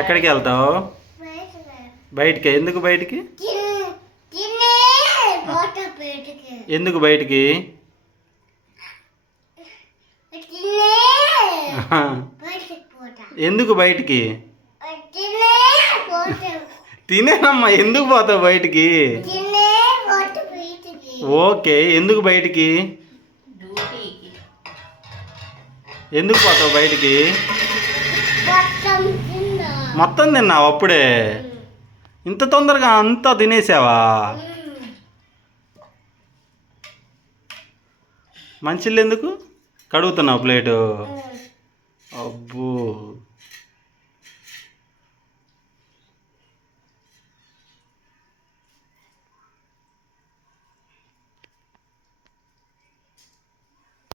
ఎక్కడికి వెళ్తావు? బయటికి. ఎందుకు బయటికి? ఎందుకు బయటికి? ఎందుకు బయటికి? తినేనమ్మా. ఎందుకు పోతావు బయటికి? ఓకే. ఎందుకు బయటికి? ఎందుకు పోతావు బయటికి? మొత్తం తిన్నావు అప్పుడే? ఇంత తొందరగా అంతా తినేసావా? మంచిళ్ళు ఎందుకు కడుగుతున్నావు ప్లేటు? అబ్బో.